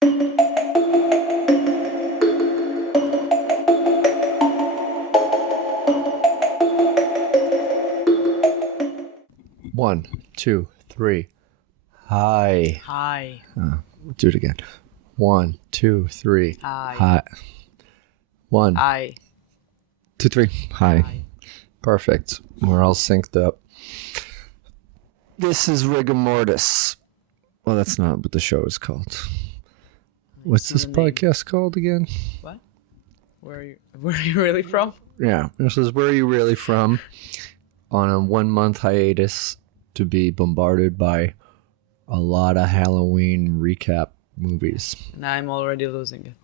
One, two, three. Hi. Hi. We'll do it again. 1, 2, 3. Hi. Hi. 1, Hi. 2, 3. Hi. Hi. Perfect. We're all synced up. This is Rigor Mortis. Well, that's not what the show is called. What's this podcast called again? What? Where are you really from? Yeah. This is Where Are You Really From? On a 1-month hiatus to be bombarded by a lot of Halloween recap movies. And I'm already losing it.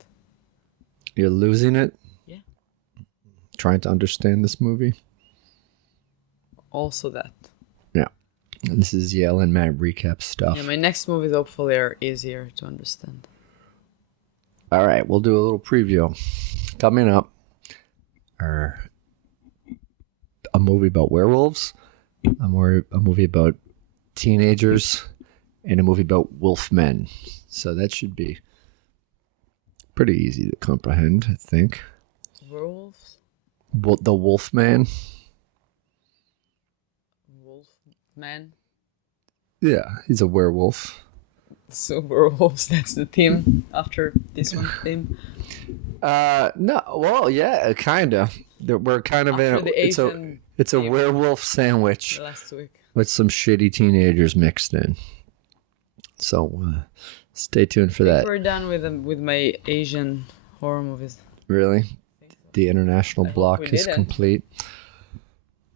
You're losing it? Yeah. Trying to understand this movie? Also that. Yeah. This is Yael and Matt recap stuff. Yeah, my next movies hopefully are easier to understand. All right, we'll do a little preview. Coming up are a movie about werewolves, a movie about teenagers, and a movie about wolfmen. So that should be pretty easy to comprehend, I think. Werewolves? The Wolfman? Wolfman? Yeah, he's a werewolf. So werewolves, that's the theme after this one theme? No, well, yeah, kind of. We're kind of After in the Asian it's a theme werewolf sandwich last week. with some shitty teenagers mixed in. So stay tuned for that. We're done with my Asian horror movies. Really? The international block we is didn't. complete.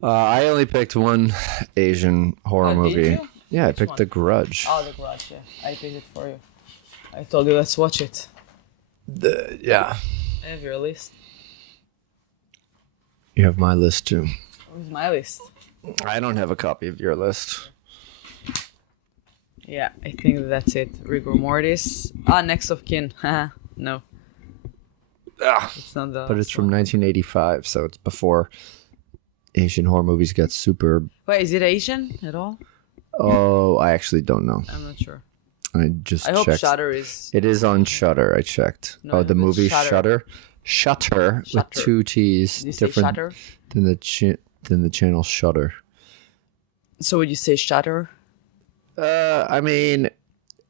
I only picked one Asian horror Did movie. you? Yeah, I Which picked one? The Grudge. Oh, The Grudge, yeah. I picked it for you. I told you, let's watch it. Yeah. I have your list. You have my list too. Where's my list? I don't have a copy of your list. Yeah, I think that's it. Rigor Mortis. Next of Kin. Haha, no. It's not the... But it's from 1985, so it's before Asian horror movies got super... Wait, is it Asian at all? Oh, I actually don't know. I'm not sure. I just I hope checked. Shudder is... It is on Shudder. I checked. No, the it's movie Shudder. Shutter with Shutter. 2 T's. Did you say Different Shutter? than the channel Shudder. So would you say Shutter? I mean,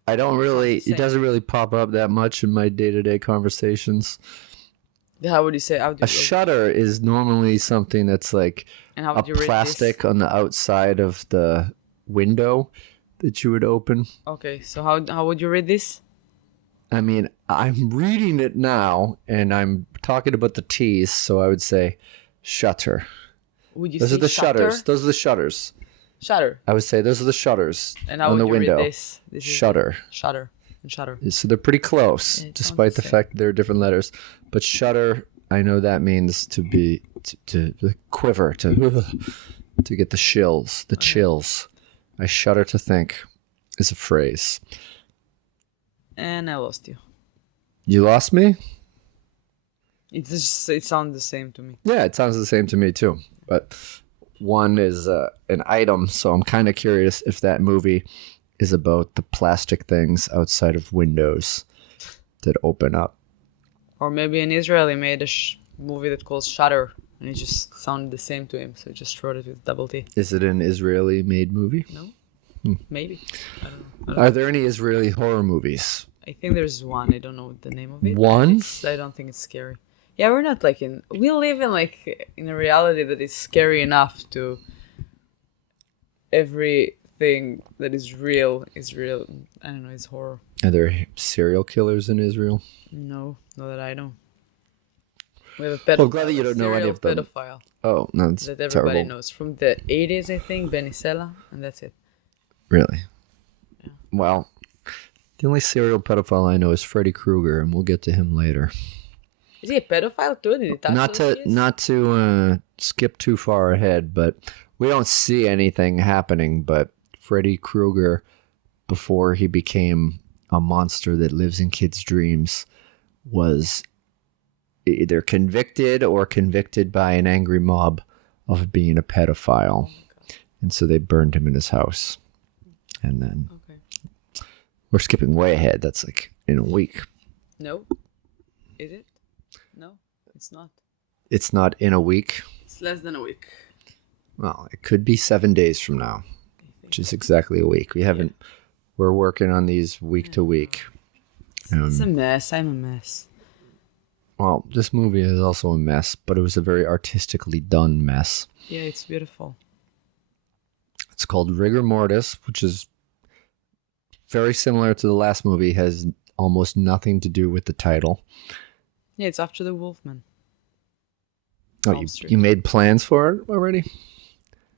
I don't really. the same. It doesn't really pop up that much in my day-to-day conversations. How would you say... A shutter is normally something that's like And how a would you rate plastic on the outside of the window that you would open. this? Okay, so how would you read this? I mean, I'm reading it now, and I'm talking about the T's, so I would say shutter. Would you Those say are the Shutter? shutters. Those are the shutters. Shutter. I would say those are the shutters And how on would the you window. read this? This is Shutter. Shutter. And Shutter. So they're pretty close, Yeah, it despite sounds the the same. fact that they're different letters. But shutter, I know that means to be to quiver, to get the chills, the chills. I shudder to think is a phrase. And I lost you. You lost me? It sounds the same to me. Yeah, it sounds the same to me too. But one is an item, so I'm kind of curious if that movie is about the plastic things outside of windows that open up. Or maybe an Israeli made a movie that calls Shutter, and it just sounded the same to him, so he just wrote it with double T. Is it an Israeli-made movie? No? Maybe. I don't know. Are there any Israeli horror movies? I think there's one. I don't know the name of it. One? I don't think it's scary. Yeah, we're not like in... We live in a reality that is scary enough to... Everything that is real is real. I don't know, it's horror. Are there serial killers in Israel? No, not that I know. We have a pedophile. Well, glad that you don't know any serial of them. pedophile Oh, no, that's that everybody terrible. knows. From the 80s, I think, Benicella, and that's it. Really? Well, the only serial pedophile I know is Freddy Krueger, and we'll get to him later. Is he a pedophile too? Did he touch those kids? Not to skip too far ahead, but we don't see anything happening. But Freddy Krueger, before he became a monster that lives in kids' dreams, was either convicted or convicted by an angry mob of being a pedophile, and so they burned him in his house. And then Okay. we're skipping way ahead. That's like in a week. No. Is it? No, it's not. It's not in a week. It's less than a week. Well, it could be 7 days from now, which is exactly a week. We're working on these week to week. It's a mess. I'm a mess. Well, this movie is also a mess, but it was a very artistically done mess. Yeah, it's beautiful. It's called Rigor Mortis, which is very similar to the last movie, has almost nothing to do with the title. Yeah, it's after the Wolfman. Oh, you made plans for it already?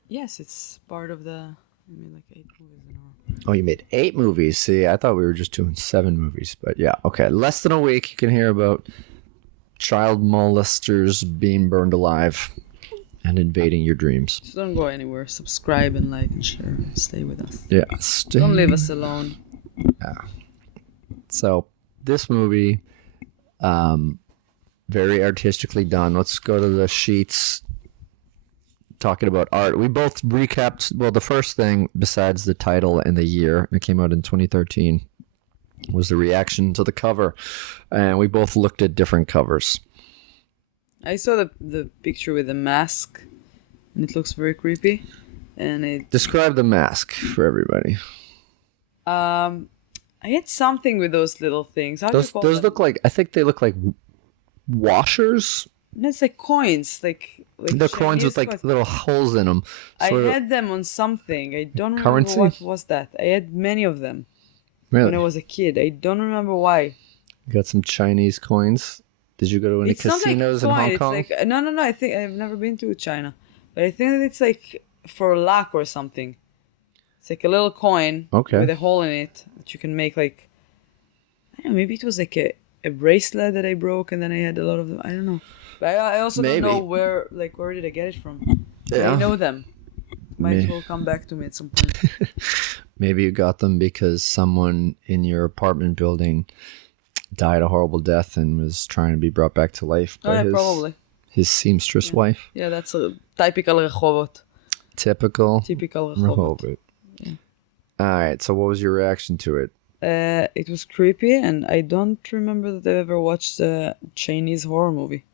Yes, it's part of the... I made like 8 movies in a row. Oh, you made 8 movies. See, I thought we were just doing 7 movies. But yeah, okay. Less than a week, you can hear about child molesters being burned alive and invading your dreams. So don't go anywhere. Subscribe and like and share. Stay with us. Yeah. Don't leave us alone. Yeah. So this movie, very artistically done. Let's go to the sheets. Talking about art, we both recapped. Well, the first thing besides the title and the year, it came out in 2013, was the reaction to the cover, and we both looked at different covers. I saw the picture with the mask, and it looks very creepy. And it Describe the mask for everybody. I had something with those little things. How do you Those call them? look like, I think they look like washers. No, it's like coins, like The coins with like coins. little holes in them. I had them on something. I don't remember Currency? what was that. I had many of them when I Really? was a kid. I don't remember why. You got some Chinese coins. Did you go to any It's not like casinos in coin, Hong it's Kong? like no. I think I've never been to China, but I think that it's like for luck or something. It's like a little coin with a hole in it that you can make like. I don't know. Maybe it was like a bracelet that I broke, and then I had a lot of them. I don't know. But I also Maybe. don't know where did I get it from? Yeah. I know them. Might as well come back to me at some point. Maybe you got them because someone in your apartment building died a horrible death and was trying to be brought back to life by Probably. his seamstress wife. Yeah, that's a typical Rehovot. Typical Typical Rehovot. Rehovot. Yeah. All right, so what was your reaction to it? It was creepy, and I don't remember that I ever watched a Chinese horror movie.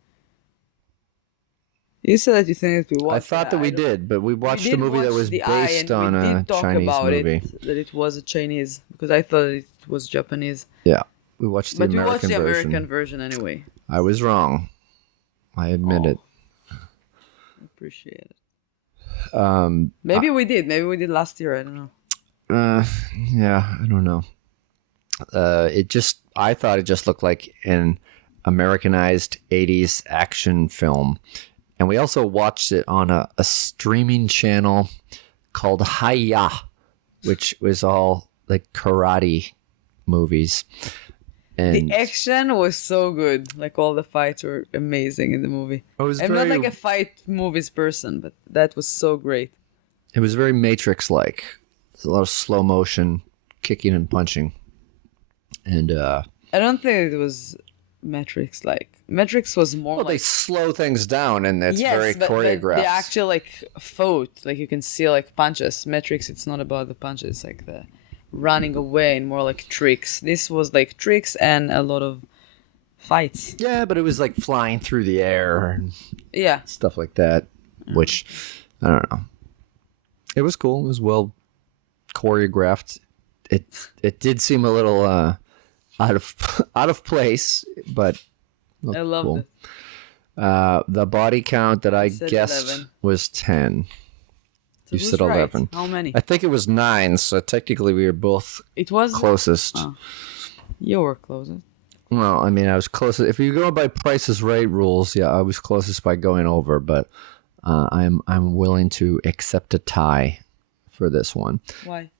You said that you think that we watched. I thought that we did, but we watched a movie that was based on a Chinese movie. That it was a Chinese, because I thought it was Japanese. Yeah, we watched the But we American watched the version. American version anyway. I was wrong. I admit it. I appreciate it. Maybe we did. Maybe we did last year. I don't know. Yeah, I don't know. I thought it just looked like an Americanized 80s action film. And we also watched it on a streaming channel called Hi-Ya, which was all like karate movies. And The action was so good. Like all the fights were amazing in the movie. I'm not like a fight movies person, but that was so great. It was very Matrix-like. There's a lot of slow motion, kicking and punching. And I don't think it was Matrix like. Matrix was more they like slow things down, and it's very choreographed. They actually like fought. Like you can see like punches. Matrix, it's not about the punches. It's like the running away and more like tricks. This was like tricks and a lot of fights. Yeah, but it was like flying through the air and Yeah. stuff like that, which I don't know. It was cool. It was well choreographed. It did seem a little out of place, but I loved it. The body count that I said guessed 11. was 10. So You who's said right? 11. How many? I think it was 9, so technically we were both It was closest. Oh. You were closest. Well, I mean, I was closest. If you go by Price is Right rules, yeah, I was closest by going over, but I'm willing to accept a tie for this one Why?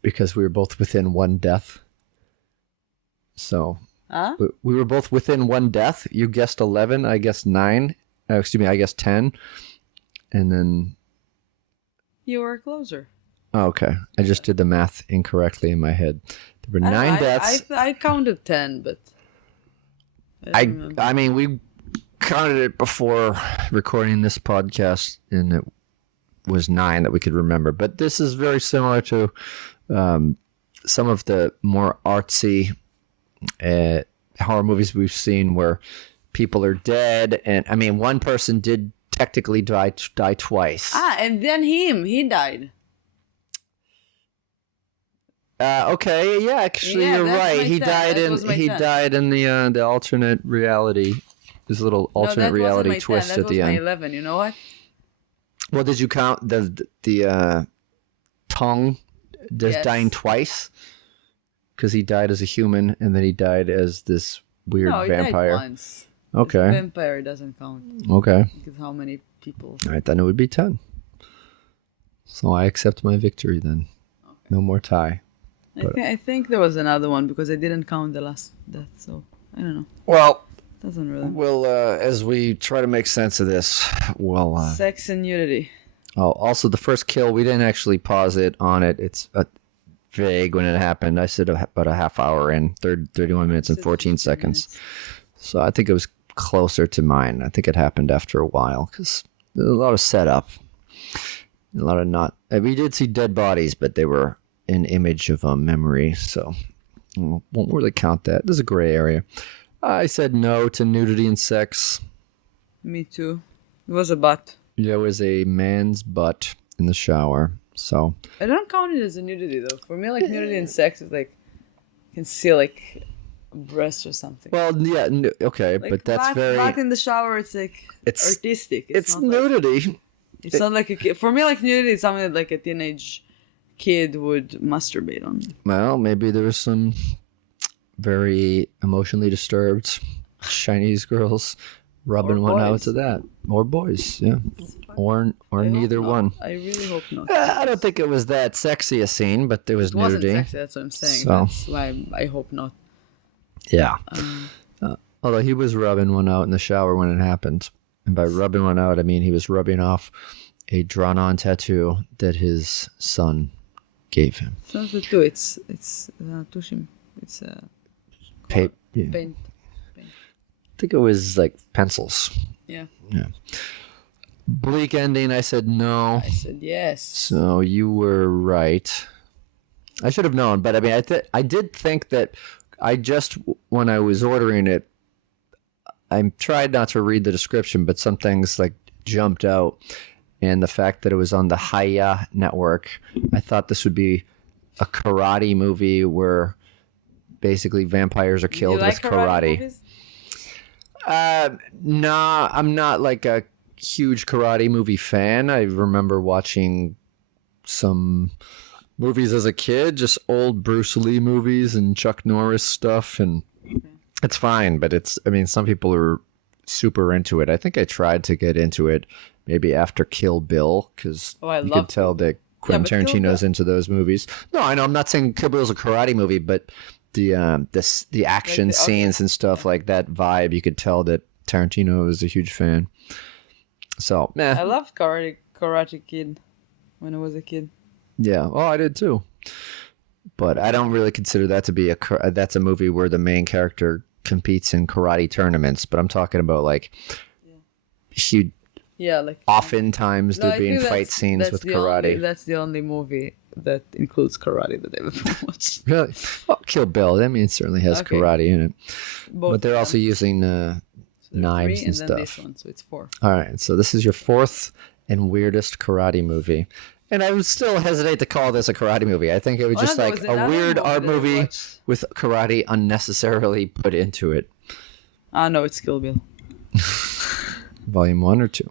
because we were both within one death. So Huh? we were both within one death. You guessed 11, I guessed 9. Excuse me, I guessed 10. And then... You were closer. Oh, okay. I just did the math incorrectly in my head. There were 9 deaths. I counted 10, but I don't remember. I mean, we counted it before recording this podcast, and it was 9 that we could remember. But this is very similar to some of the more artsy horror movies we've seen where people are dead, and I mean, one person did technically die twice. And then he died. Okay, yeah, actually, you're right. He died in the alternate reality. This little alternate reality twist at the end. That was my 11. You know what? Well, did you count the tongue dying twice? Because he died as a human, and then he died as this weird vampire. Died once. Okay. As a vampire doesn't count. Okay. Because how many people? All right, then it would be 10. So I accept my victory then. Okay. No more tie. I think there was another one because I didn't count the last death, so I don't know. Well, doesn't really. We'll as we try to make sense of this, we'll sex and nudity. Oh, also the first kill, we didn't actually pause it on it. It's vague when it happened. I said about a half hour in, 31 minutes and 14 seconds. So I think it was closer to mine. I think it happened after a while because there's a lot of setup, a lot of not. We did see dead bodies, but they were an image of a memory, so won't really count that. There's a gray area. I said no to nudity and sex. Me too. It was a butt. There was a man's butt in the shower, so I don't count it as a nudity though. For me, like nudity and sex is like you can see like a breast or something. Well, yeah, okay, like, but that's very. Butt in the shower, it's like it's artistic. It's nudity. Like, it's not like a kid. For me, like nudity is something that like a teenage kid would masturbate on. Well, maybe there was some very emotionally disturbed Chinese girls rubbing one out to that, or boys, yeah, or neither one. I really hope not. I don't think it was that sexy a scene, but there was nudity. It wasn't sexy. That's what I'm saying. So. That's why I hope not. Yeah. Although he was rubbing one out in the shower when it happened, and by rubbing one out, I mean he was rubbing off a drawn-on tattoo that his son gave him. It's not a tattoo. It's tushim. It's paint. I think it was like pencils. Yeah. Bleak ending. I said no. I said yes. So you were right. I should have known, but I mean, I did think that when I was ordering it, I tried not to read the description, but some things like jumped out. And the fact that it was on the Haya network, I thought this would be a karate movie where basically vampires are killed with karate. Nah, I'm not like a huge karate movie fan. I remember watching some movies as a kid, just old Bruce Lee movies and Chuck Norris stuff, and it's fine, but some people are super into it. I think I tried to get into it maybe after Kill Bill, because you could tell that Quentin Tarantino's into those movies. No, I know, I'm not saying Kill Bill's a karate movie, but the action scenes and stuff like that vibe, you could tell that Tarantino is a huge fan. So, I loved Karate Kid when I was a kid. Yeah, well, I did too. But I don't really consider that to be that's a movie where the main character competes in karate tournaments. But I'm talking about like huge. Yeah, like oftentimes there being fight scenes with karate. That's the only movie that includes karate that I've ever watched. Really? Well, Kill Bill, that means certainly has karate in it. But they're also using knives and stuff. This one, so it's 4. All right, so this is your 4th and weirdest karate movie. And I would still hesitate to call this a karate movie. I think it was just like a weird art movie with karate unnecessarily put into it. No, it's Kill Bill. Volume 1 or 2?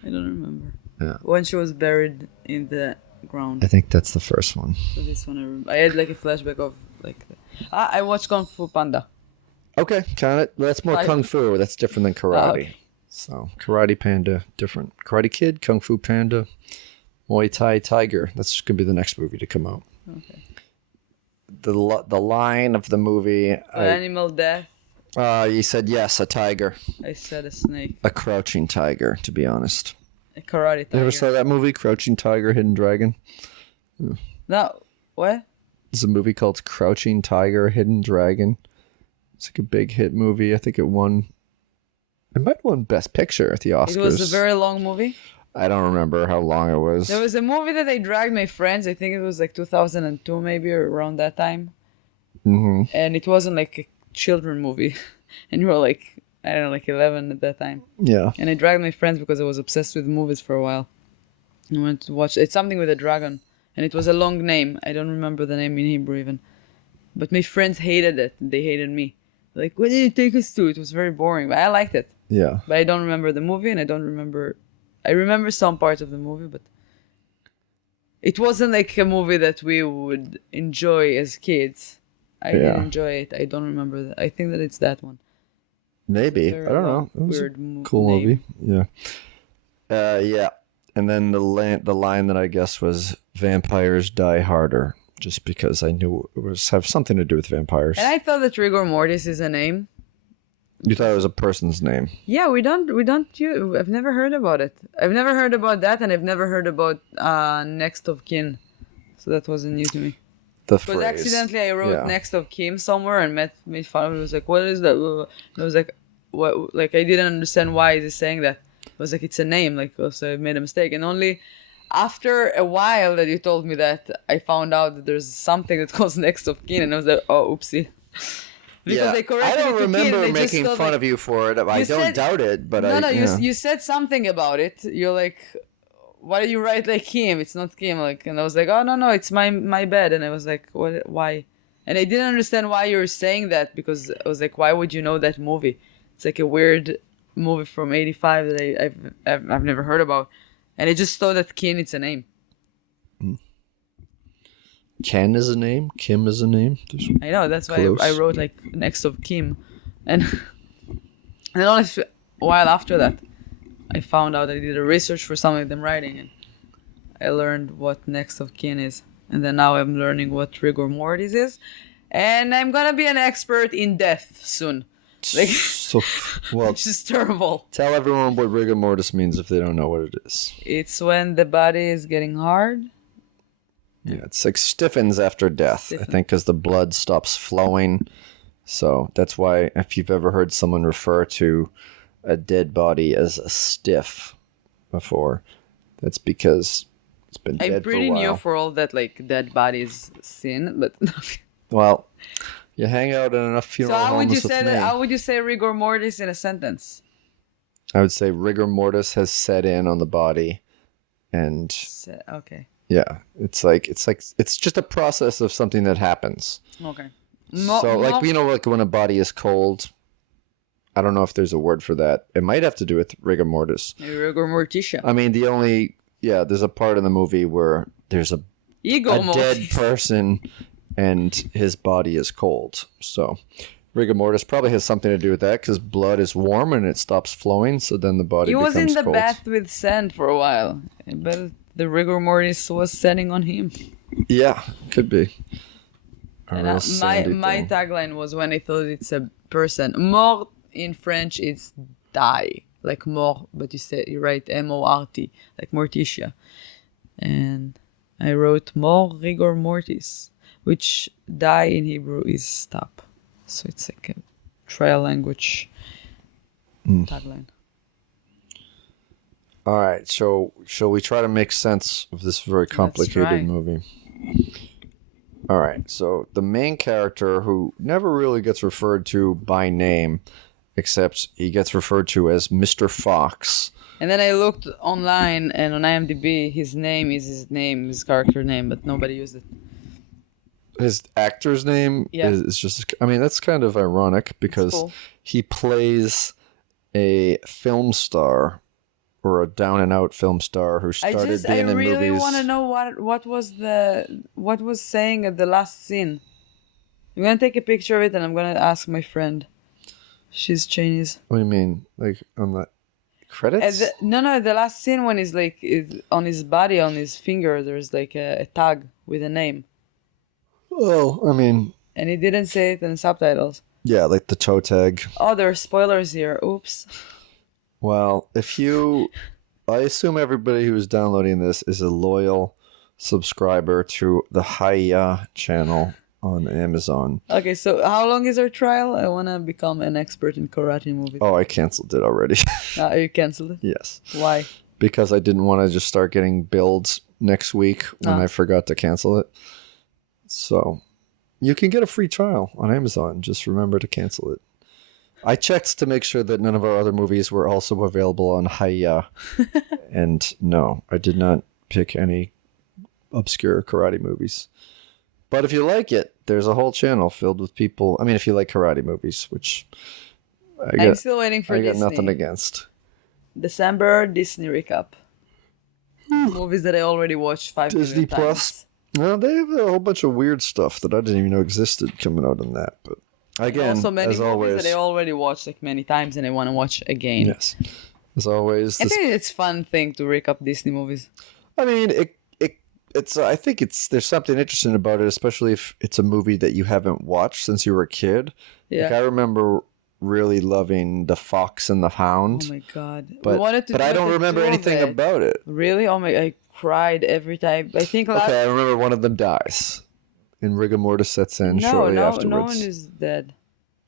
I don't remember. Yeah. When she was buried in the ground. I think that's the first one. So this one I remember. I had like a flashback of like... I watched Kung Fu Panda. Okay, count it. That's more Kung Fu. That's different than karate. Okay. So, Karate Panda, different. Karate Kid, Kung Fu Panda, Muay Thai Tiger. That's going to be the next movie to come out. Okay. The line of the movie... Animal death. You said yes, a tiger. I said a snake. A crouching tiger, to be honest. A karate tiger. You ever saw that movie, Crouching Tiger, Hidden Dragon? No, what? There's a movie called Crouching Tiger, Hidden Dragon. It's like a big hit movie. I think it might have won Best Picture at the Oscars. It was a very long movie? I don't remember how long it was. There was a movie that I dragged my friends. I think it was like 2002 maybe, or around that time. Mm-hmm. And it wasn't like a children movie. And you were like, I don't know, like 11 at that time. Yeah. And I dragged my friends because I was obsessed with movies for a while. I wanted to watch. It's something with a dragon. And it was a long name. I don't remember the name in Hebrew even. But my friends hated it. They hated me. Like, what did you take us to? It was very boring. But I liked it. Yeah. But I don't remember the movie, and I don't remember... I remember some parts of the movie, but... It wasn't like a movie that we would enjoy as kids. I didn't enjoy it. I don't remember that. I think that it's that one. Maybe. I don't know. It was a cool movie. Yeah. Yeah. And then the line that I guess was vampires die harder, just because I knew it was have something to do with vampires. And I thought that Rigor Mortis is a name. You thought it was a person's name? Yeah, I've never heard about it. I've never heard about that, and I've never heard about next of kin. So that wasn't new to me. Because accidentally I wrote next of kin somewhere and made fun of it. I was like, what is that? And I was like, what? Like, I didn't understand why is he saying that. I was like, it's a name. Like, so I made a mistake. And only after a while that you told me that, I found out that there's something that calls next of kin. And I was like, oh, oopsie. Because I don't remember making fun of you for it. I don't doubt it, but you said something about it. You're like, why do you write like Kim? It's not Kim. Like, and I was like, oh no, it's my bad. And I was like, what? Why? And I didn't understand why you were saying that, because I was like, why would you know that movie? It's like a weird movie from '85 that I've never heard about, and I just thought that Kin it's a name. Ken is a name. Kim is a name. I know, that's why I wrote like next of Kim, and then only a while after that, I found out I did a research for some of them writing, and I learned what next of kin is, and then now I'm learning what rigor mortis is, and I'm gonna be an expert in death soon. Like, so, well, which is terrible. Tell everyone what rigor mortis means if they don't know what it is. It's when the body is getting hard. Yeah, it's like stiffens after death, I think, because the blood stops flowing. So that's why, if you've ever heard someone refer to a dead body as a stiff before, that's because it's been dead for a while. I'm pretty new for all that, like, dead bodies sin, but... Well, you hang out in enough funeral homes with me. How would you say rigor mortis in a sentence? I would say rigor mortis has set in on the body, and... Okay. Yeah, it's just a process of something that happens. Okay. Like when a body is cold, I don't know if there's a word for that. It might have to do with rigor mortis. Rigor mortitia. I mean, there's a part in the movie where there's a dead person and his body is cold. So rigor mortis probably has something to do with that, because blood is warm and it stops flowing, so then the body becomes cold. He was in the bath with sand for a while. But the rigor mortis was setting on him. Yeah, could be. My tagline was, when I thought it's a person. Mort in French is die, like mort, but you write M-O-R-T, like Morticia. And I wrote mort rigor mortis, which die in Hebrew is stop. So it's like a trial language tagline. All right, so shall we try to make sense of this very complicated movie? All right, so the main character, who never really gets referred to by name, except he gets referred to as Mr. Fox. And then I looked online, and on IMDb, his name is his character name, but nobody used it. His actor's name is just... I mean, that's kind of ironic, because he plays a film star... or a down-and-out film star who started being in movies. I really want to know what was saying at the last scene. I'm gonna take a picture of it and I'm gonna ask my friend. She's Chinese. What do you mean, like on the credits? The last scene when he's like on his body, on his finger, there's like a tag with a name. Oh, I mean. And he didn't say it in the subtitles. Yeah, like the toe tag. Oh, there are spoilers here. Oops. Well, I assume everybody who's downloading this is a loyal subscriber to the Haya channel on Amazon. Okay, so how long is our trial? I want to become an expert in karate movies. Oh, I canceled it already. You canceled it? Yes. Why? Because I didn't want to just start getting builds next week when I forgot to cancel it. So, You can get a free trial on Amazon. Just remember to cancel it. I checked to make sure that none of our other movies were also available on Hiya. And no, I did not pick any obscure karate movies. But if you like it, there's a whole channel filled with people. I mean, if you like karate movies, which I'm still waiting for Disney. I got nothing against. December, Disney recap. Movies that I already watched 5 Disney million Plus. times. Well, they have a whole bunch of weird stuff that I didn't even know existed coming out in that. But again, also many as movies always, that I already watched like many times and I want to watch again. Yes, as always. I think it's a fun thing to recap Disney movies. I mean, it's. I think there's something interesting about it, especially if it's a movie that you haven't watched since you were a kid. Yeah. Like I remember really loving The Fox and the Hound. Oh my god! But I don't remember anything about it. Really? Oh my! I cried every time. I think. Okay, I remember one of them dies, and Rigor Mortis sets in shortly afterwards. No one is dead.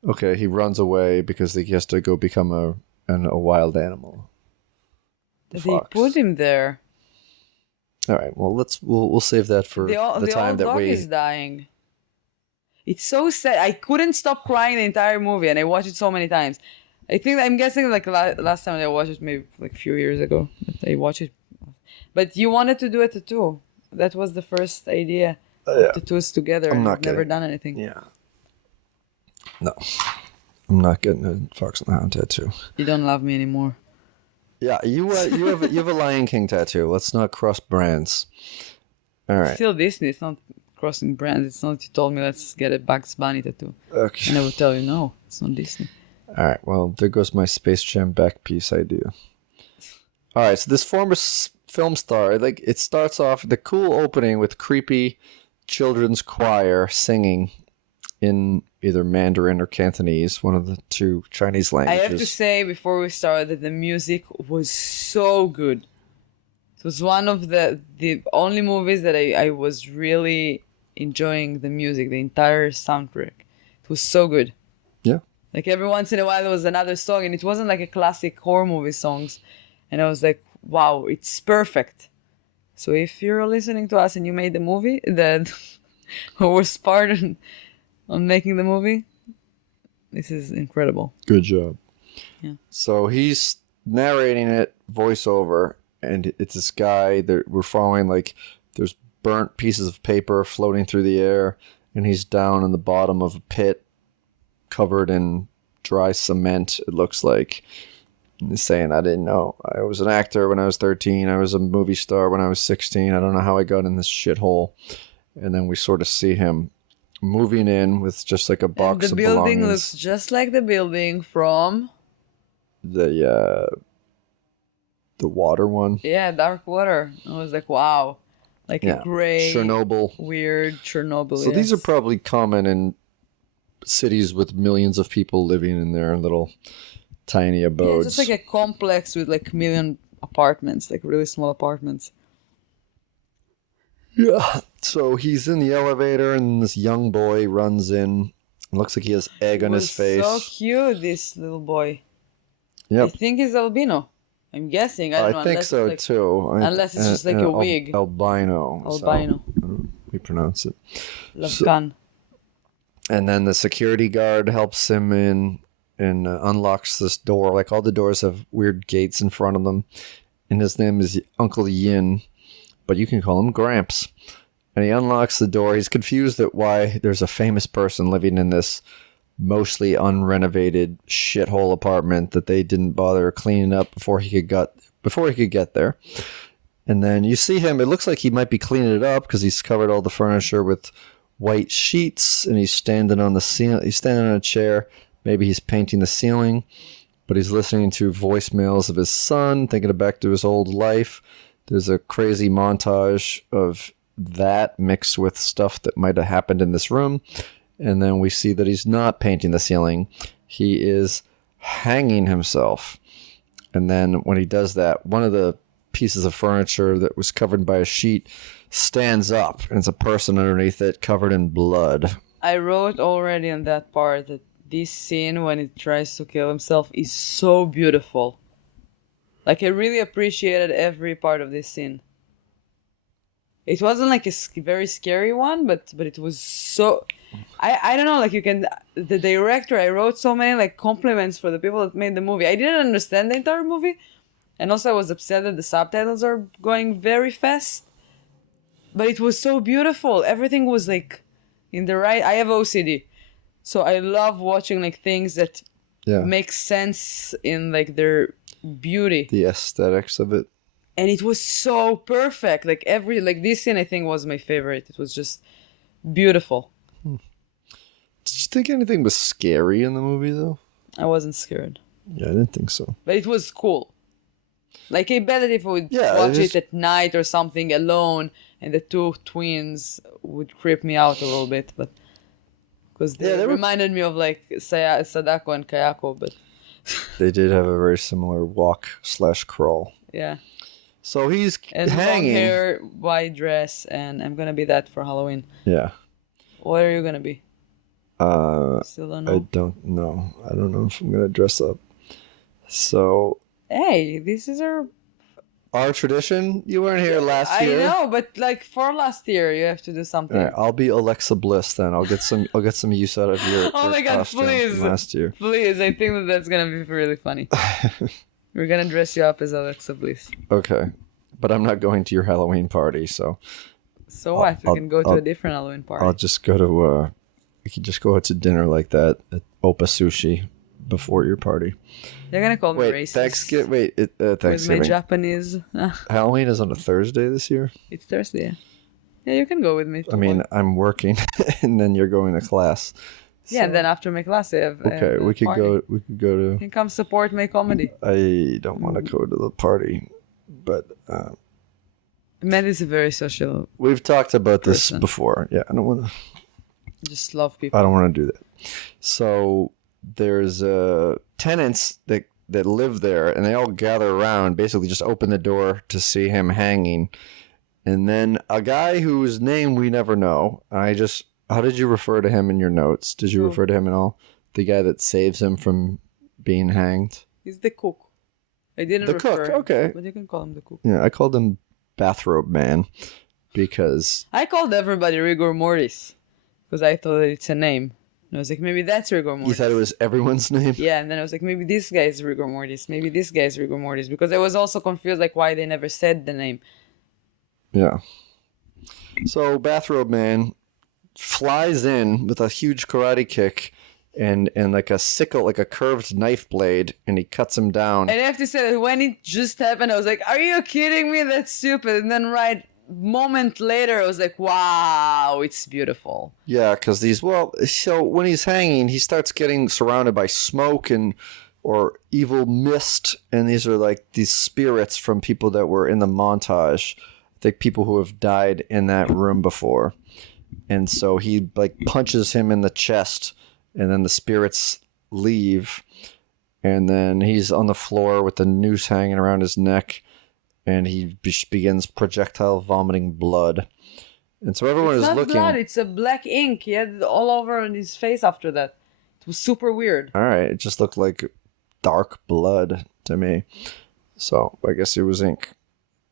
Okay, he runs away because he has to go become a wild animal. They put him there. All right. Well, we'll save that for the time that we. The old dog is dying. It's so sad. I couldn't stop crying the entire movie, and I watched it so many times. I'm guessing like last time I watched it, maybe like a few years ago. But I watched it. But you wanted to do it too. That was the first idea. The two together. I've never done anything. Yeah. No, I'm not getting a Fox and the Hound tattoo. You don't love me anymore. Yeah, you have a Lion King tattoo. Let's not cross brands. All right. Still Disney. It's not crossing brands. It's not. You told me let's get a Bugs Bunny tattoo. Okay. And I would tell you no. It's not Disney. All right. Well, there goes my Space Jam back piece idea. All right. So this former film star, like it starts off the cool opening with creepy children's choir singing in either Mandarin or Cantonese, one of the two Chinese languages. I have to say before we start that the music was so good. It was one of the only movies that I was really enjoying the music, the entire soundtrack. It was so good. Yeah. Like every once in a while there was another song and it wasn't like a classic horror movie songs. And I was like, wow, it's perfect. So if you're listening to us and you made the movie, that was part on making the movie, this is incredible. Good job. Yeah. So he's narrating it voiceover, and it's this guy that we're following. Like there's burnt pieces of paper floating through the air, and he's down in the bottom of a pit covered in dry cement, it looks like. And he's saying, I didn't know. I was an actor when I was 13. I was a movie star when I was 16. I don't know how I got in this shithole. And then we sort of see him moving in with just like a box of belongings. The building looks just like the building from the water one. Yeah, Dark Water. I was like, wow. Like a gray Chernobyl. Weird Chernobyl. So these are probably common in cities with millions of people living in their little tiny abodes. Yeah, just like a complex with like million apartments, like really small apartments. Yeah. So he's in the elevator and this young boy runs in. It looks like he has egg on his face. So cute, this little boy. Yep. I think he's albino. I'm guessing. I don't know. I think so too. Unless it's just like a wig. Albino. Albino. So, we pronounce it. Lavkan. And then the security guard helps him in and unlocks this door. Like all the doors have weird gates in front of them. And his name is Uncle Yin, but you can call him Gramps. And he unlocks the door. He's confused at why there's a famous person living in this mostly unrenovated shithole apartment that they didn't bother cleaning up before he could get there. And then you see him. It looks like he might be cleaning it up because he's covered all the furniture with white sheets, and he's standing on the ceiling. He's standing on a chair. Maybe he's painting the ceiling, but he's listening to voicemails of his son, thinking back to his old life. There's a crazy montage of that mixed with stuff that might have happened in this room. And then we see that he's not painting the ceiling. He is hanging himself. And then when he does that, one of the pieces of furniture that was covered by a sheet stands up. And it's a person underneath it covered in blood. I wrote already on that part that this scene when he tries to kill himself is so beautiful. Like I really appreciated every part of this scene. It wasn't like a very scary one, but it was so... I don't know, like the director, I wrote so many like compliments for the people that made the movie. I didn't understand the entire movie. And also I was upset that the subtitles are going very fast. But it was so beautiful. Everything was like in the right... I have OCD. So I love watching like things that make sense in like their beauty. The aesthetics of it. And it was so perfect. Like this scene I think was my favorite. It was just beautiful. Did you think anything was scary in the movie though? I wasn't scared. Yeah, I didn't think so. But it was cool. Like I bet that if I would watch it at night or something alone, and the two twins would creep me out a little bit, but because they reminded me of like Sadako and Kayako, but they did have a very similar walk/crawl. Yeah. So he's and hanging. Long hair, white dress, and I'm gonna be that for Halloween. Yeah. What are you gonna be? Still don't know. I don't know. I don't know if I'm gonna dress up. So. Hey, this is our tradition. You weren't here last year. I know, but like for last year, you have to do something. All right, I'll be Alexa Bliss then. I'll get some use out of your. Oh my god! Please, from last year. Please, I think that's gonna be really funny. We're gonna dress you up as Alexa Bliss. Okay, but I'm not going to your Halloween party, so. So what? We can go to a different Halloween party. I'll just go to. We could just go out to dinner like that at Opa Sushi before your party. They're gonna call me racist. Thanksgiving. Where's Thanksgiving. my Japanese? Halloween is on a Thursday this year. It's Thursday. Yeah, you can go with me. I mean, I'm working, and then you're going to class. So. Yeah, and then after my class, I have. Okay, we could go. We could go to. You can come support my comedy. I don't want to go to the party, but. Matt is a very social. We've talked about this before. Yeah, I don't want to. Just love people. I don't want to do that. So there's tenants that live there, and they all gather around, basically just open the door to see him hanging. And then a guy whose name we never know. How did you refer to him in your notes? Did you refer to him at all? The guy that saves him from being hanged? He's the cook. I didn't refer cook, okay. But you can call him the cook. Yeah, I called him Bathrobe Man because... I called everybody Rigor Mortis because I thought it's a name. And I was like, maybe that's Rigor Mortis. You thought it was everyone's name? Yeah, and then I was like, maybe this guy is Rigor Mortis. Maybe this guy is Rigor Mortis. Because I was also confused, like, why they never said the name. Yeah. So, Bathrobe Man flies in with a huge karate kick and like a sickle, like a curved knife blade, and he cuts him down. And I have to say that when it just happened, I was like, are you kidding me? That's stupid. And then moment later, I was like, wow, it's beautiful. Yeah, because so when he's hanging, he starts getting surrounded by smoke or evil mist, and these are like these spirits from people that were in the montage. I think people who have died in that room before. And so he like punches him in the chest, and then the spirits leave, and then he's on the floor with the noose hanging around his neck. And he begins projectile vomiting blood. And so everyone is looking. It's not blood, it's a black ink. He had it all over on his face after that. It was super weird. All right. It just looked like dark blood to me. So I guess it was ink.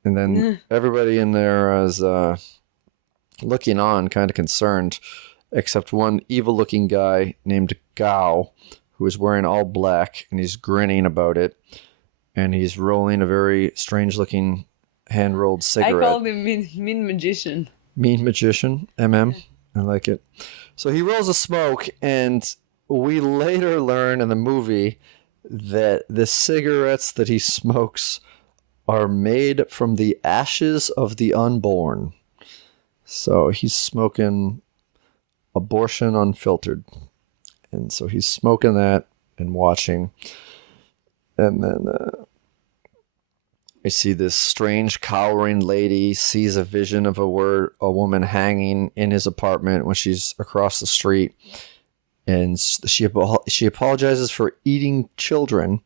And then everybody in there is looking on, kind of concerned, except one evil-looking guy named Gao, who is wearing all black, and he's grinning about it. And he's rolling a very strange-looking hand-rolled cigarette. I called him Mean Magician. Mean Magician, MM. I like it. So he rolls a smoke, and we later learn in the movie that the cigarettes that he smokes are made from the ashes of the unborn. So he's smoking abortion unfiltered. And so he's smoking that and watching. And then I see this strange cowering lady sees a vision of a woman hanging in his apartment when she's across the street. And she apologizes for eating children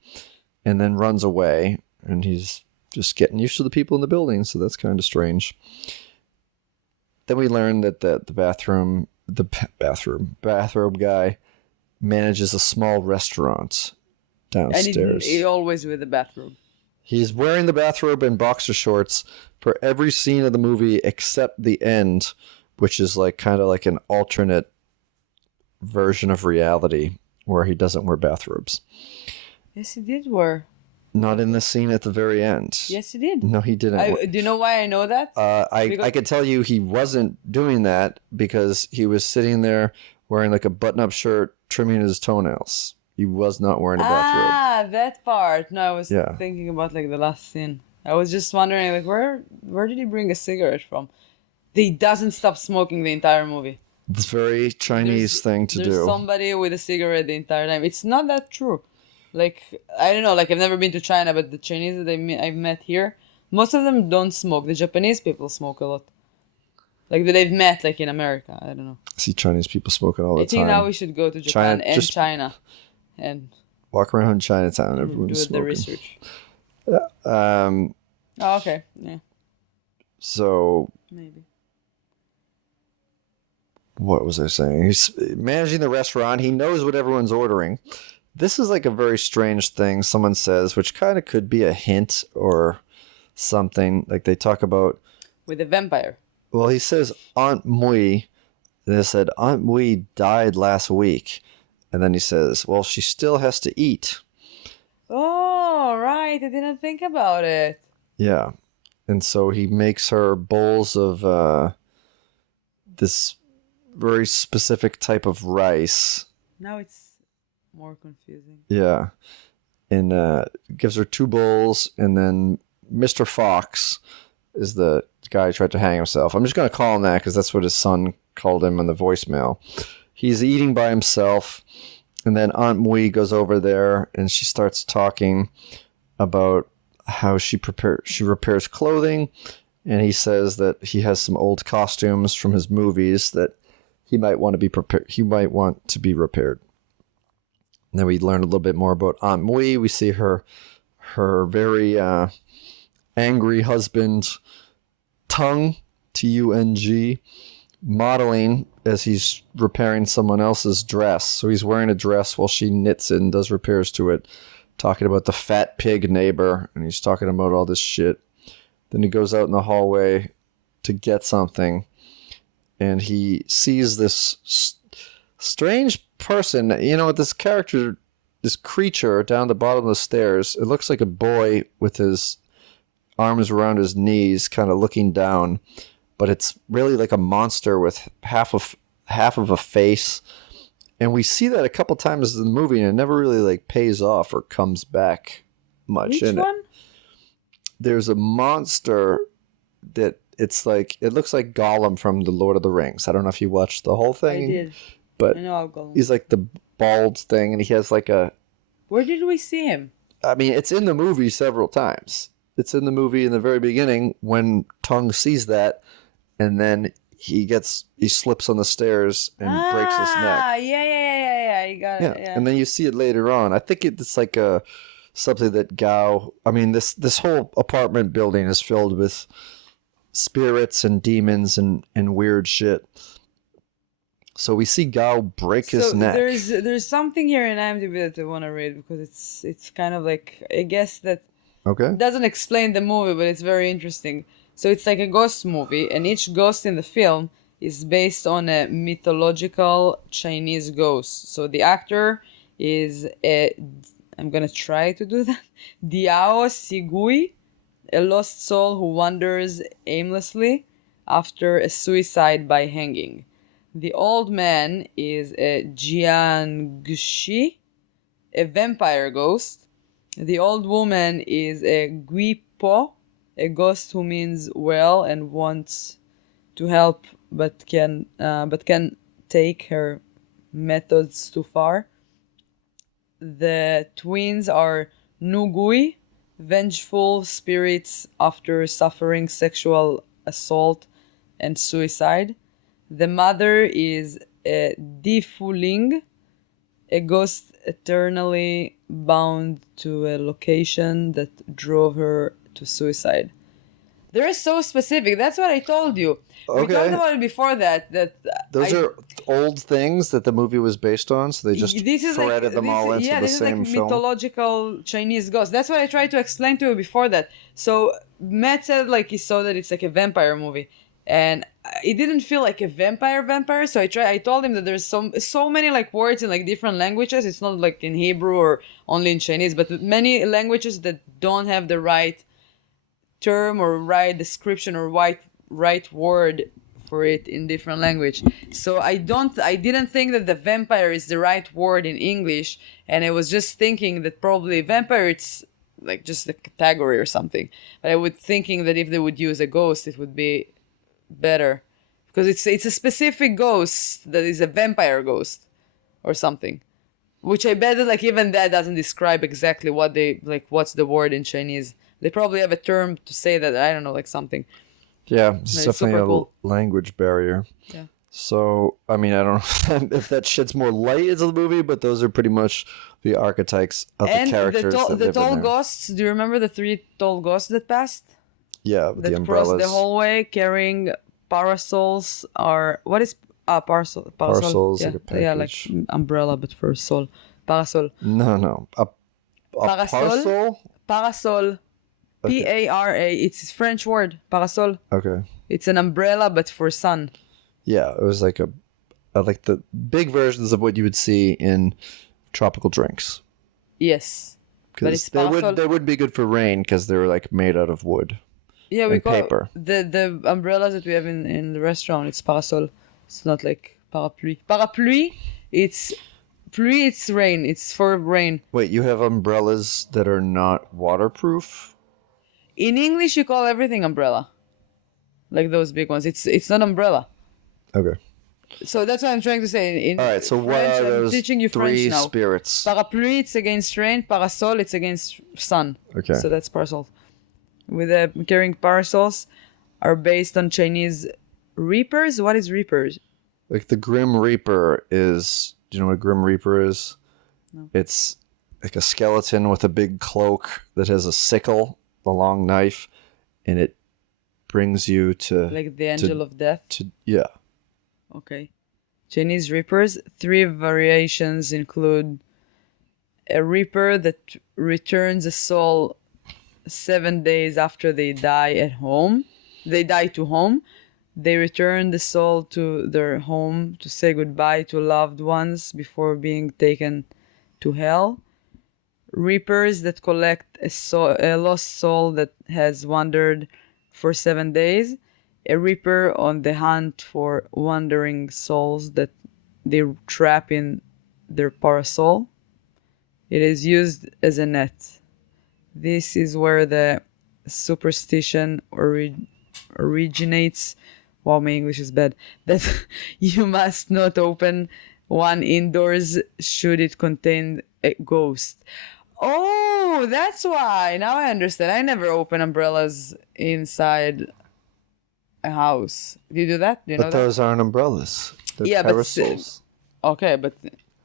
and then runs away. And he's just getting used to the people in the building, so that's kind of strange. Then we learn that the bathrobe guy manages a small restaurant downstairs. And he always with the bathrobe. He's wearing the bathrobe and boxer shorts for every scene of the movie except the end, which is like kind of like an alternate version of reality where he doesn't wear bathrobes. Yes, he did wear. Not in the scene at the very end. Yes, he did. No, he didn't. Do you know why I know that? I could tell you he wasn't doing that because he was sitting there wearing like a button-up shirt, trimming his toenails. He was not wearing a bathrobe. Ah, that part. No, I was thinking about like the last scene. I was just wondering like where did he bring a cigarette from? He doesn't stop smoking the entire movie. It's a very Chinese thing to do. There's somebody with a cigarette the entire time. It's not that true. Like, I don't know, like I've never been to China, but the Chinese that I've met here, most of them don't smoke. The Japanese people smoke a lot. Like that they've met like in America. I don't know. I see Chinese people smoking all the time. I think now we should go to Japan and China. And walk around Chinatown. Everyone's do smoking. the research. Oh, okay. Yeah. So maybe. What was I saying? He's managing the restaurant. He knows what everyone's ordering. This is like a very strange thing someone says, which kind of could be a hint or something. Like they talk about with a vampire. Well, he says Aunt Mui. They said Aunt Mui died last week. And then he says, well, she still has to eat. Oh, right. I didn't think about it. Yeah. And so he makes her bowls of this very specific type of rice. Now it's more confusing. Yeah. And gives her 2 bowls. And then Mr. Fox is the guy who tried to hang himself. I'm just going to call him that because that's what his son called him on the voicemail. He's eating by himself, and then Aunt Mui goes over there, and she starts talking about how she repairs clothing, and he says that he has some old costumes from his movies that he might want to be prepared. He might want to be repaired. And then we learn a little bit more about Aunt Mui. We see her very angry husband, Tung, T-U-N-G, modeling as he's repairing someone else's dress. So he's wearing a dress while she knits it and does repairs to it, talking about the fat pig neighbor, and he's talking about all this shit. Then he goes out in the hallway to get something, and he sees this strange person. You know, this character, this creature down the bottom of the stairs. It looks like a boy with his arms around his knees, kind of looking down, but it's really like a monster with half of a face. And we see that a couple times in the movie, and it never really like pays off or comes back much. Which one? There's a monster that it looks like Gollum from the Lord of the Rings. I don't know if you watched the whole thing. I did. But I know Gollum. He's like the bald thing, and he has like a... Where did we see him? I mean, it's in the movie several times. It's in the movie in the very beginning when Tung sees that, and then he slips on the stairs and breaks his neck. Yeah. You got it. Yeah. And then you see it later on. I think it's like something that Gao... I mean, this whole apartment building is filled with spirits and demons and weird shit. So we see Gao break his neck. There's something here in IMDb that I want to read because it's kind of like, I guess that it doesn't explain the movie, but it's very interesting. So it's like a ghost movie, and each ghost in the film is based on a mythological Chinese ghost. So the actor is I'm gonna try to do that. Diao Sigui, a lost soul who wanders aimlessly after a suicide by hanging. The old man is a Jiangxi, a vampire ghost. The old woman is a Guipo, a ghost who means well and wants to help but can take her methods too far. The twins are Nugui, vengeful spirits after suffering sexual assault and suicide. The mother is a Difuling, a ghost eternally bound to a location that drove her to suicide. They're so specific. That's what I told you. Okay. We talked about it before that those are old things that the movie was based on, so they just threaded them all into the same film. Mythological Chinese ghosts. That's what I tried to explain to you before that. So Matt said like he saw that it's like a vampire movie. and it didn't feel like a vampire. So I told him that there's so many like words in like different languages. It's not like in Hebrew or only in Chinese, but many languages that don't have the right term or right description or right word for it in different language. So I didn't think that the vampire is the right word in English, and I was just thinking that probably vampire it's like just a category or something. But I was thinking that if they would use a ghost, it would be better, because it's a specific ghost that is a vampire ghost or something, which I bet that like even that doesn't describe exactly what they like. What's the word in Chinese? They probably have a term to say that. I don't know, like something. Yeah, it's definitely a language barrier. Yeah. So, I mean, I don't know if that sheds more light into the movie, but those are pretty much the archetypes of the characters. And the tall ghosts, do you remember the 3 tall ghosts that passed? Yeah, with the umbrellas. That crossed the hallway carrying parasols or... What is... parasol? Parasols, yeah. like a package. Yeah, like umbrella, but for sol. Parasol. No. A parasol? Parasol. Okay. P-A-R-A. It's a French word. Parasol. Okay. It's an umbrella, but for sun. Yeah, it was like like the big versions of what you would see in tropical drinks. Yes. But it's they would be good for rain because they're like made out of wood. Yeah, we call paper. The umbrellas that we have in the restaurant, it's parasol. It's not like parapluie. Parapluie, it's pluie, it's rain. It's for rain. Wait, you have umbrellas that are not waterproof? In English, you call everything umbrella. Like those big ones. It's not umbrella. Okay. So that's what I'm trying to say. All right, so French, what are those I'm teaching you 3 French now. spirits? Parapluie, it's against rain. Parasol, it's against sun. Okay. So that's parasol. With carrying parasols are based on Chinese reapers. What is reapers? Like the Grim Reaper is... Do you know what a Grim Reaper is? No. It's like a skeleton with a big cloak that has a sickle, a long knife, and it brings you to... Like the angel of death? Yeah. Okay. Chinese reapers. 3 variations include a reaper that returns a soul 7 days after they die at home. They die to home. They return the soul to their home to say goodbye to loved ones before being taken to hell. Reapers that collect a lost soul that has wandered for 7 days. A reaper on the hunt for wandering souls that they trap in their parasol. It is used as a net. This is where the superstition originates. Wow, my English is bad. That you must not open one indoors should it contain a ghost. Oh, that's why. Now I understand. I never open umbrellas inside a house. Do you do that? Do you know But those aren't umbrellas. They're parasols. Okay, but...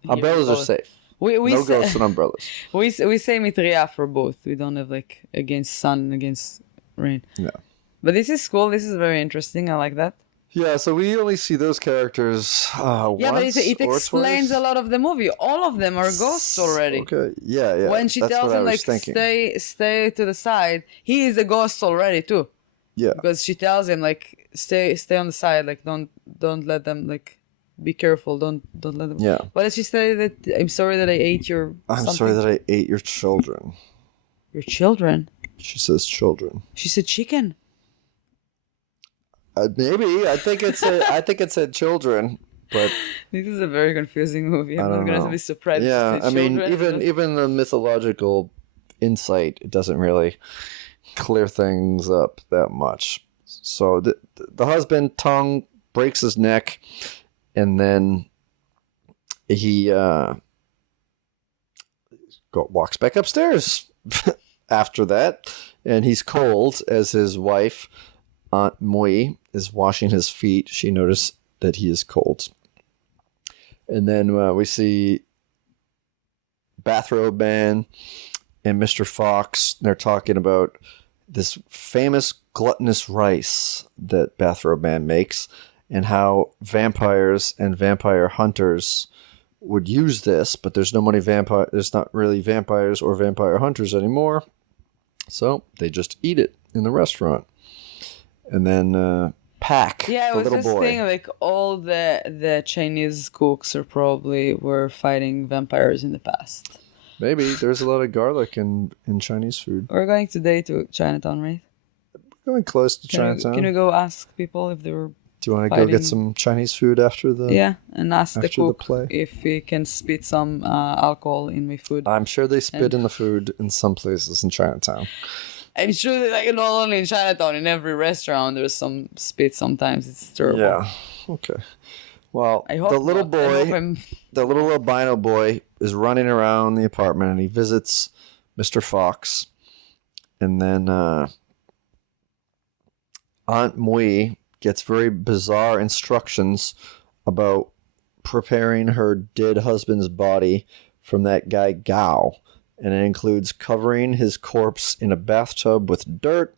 Umbrellas are safe. No ghosts and umbrellas. We say mitria for both. We don't have like against sun, against rain. No. But this is cool. This is very interesting. I like that. Yeah, so we only see those characters once but it explains twice. A lot of the movie. All of them are ghosts already. Okay, yeah. When she tells him like stay to the side, he is a ghost already too. Yeah. Because she tells him like stay on the side, like don't let them like be careful, don't let them. Yeah. What does she say? That I'm sorry that I ate your. I'm sorry that I ate your children. Your children. She says children. She said chicken. Maybe I think it said children, but this is a very confusing movie. I'm not gonna be surprised. Yeah, I mean, even the mythological insight, it doesn't really clear things up that much. So the husband tongue breaks his neck, and then he walks back upstairs after that, and he's cold as his wife Aunt Mui is washing his feet. She noticed that he is cold. And then we see Bathrobe Man and Mr. Fox. They're talking about this famous gluttonous rice that Bathrobe Man makes and how vampires and vampire hunters would use this, but there's not really vampires or vampire hunters anymore. So they just eat it in the restaurant. And then Pack. Yeah, I the was little just boy. thinking like all the Chinese cooks were fighting vampires in the past. Maybe there's a lot of garlic in Chinese food. We're going today to Chinatown, right? We're going close to Chinatown. Can we go ask people if they were? Do you want to go get some Chinese food after the? Yeah, and ask the cook play? if he can spit some alcohol in my food. I'm sure they spit in the food in some places in Chinatown. I'm sure that like not only in Chinatown, in every restaurant there's some spit sometimes. It's terrible. Yeah. Okay. Well, the little boy, the little albino boy is running around the apartment and he visits Mr. Fox. And then Aunt Mui gets very bizarre instructions about preparing her dead husband's body from that guy Gao. And it includes covering his corpse in a bathtub with dirt,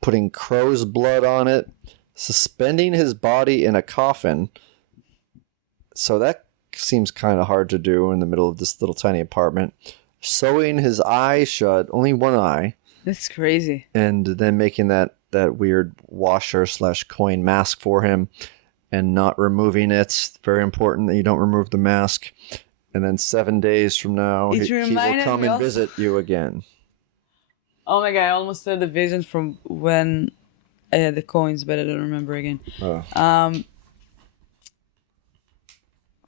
putting crow's blood on it, suspending his body in a coffin. So that seems kind of hard to do in the middle of this little tiny apartment. Sewing his eye shut, only one eye. That's crazy. And then making that weird washer/coin mask for him and not removing it. It's very important that you don't remove the mask. And then 7 days from now, he will come and visit you again. Oh my god, I almost said the vision from when I had the coins, but I don't remember again. Oh. I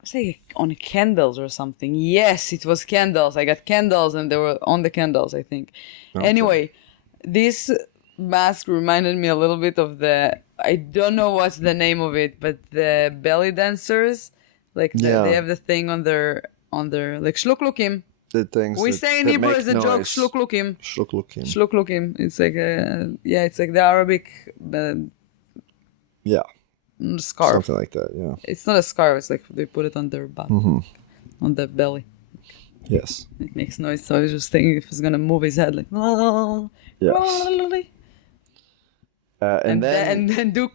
was like on candles or something. Yes, it was candles. I got candles and they were on the candles, I think. Okay. Anyway, this mask reminded me a little bit of I don't know what's the name of it, but the belly dancers. Like they have the thing on their like shluklukim. The things we say in Hebrew as a joke shluklukim. Shluklukim. It's like it's like the Arabic scarf. Something like that, yeah. It's not a scarf, it's like they put it on their butt. On their belly. Yes. It makes noise, so I was just thinking if he's gonna move his head like yes. And then do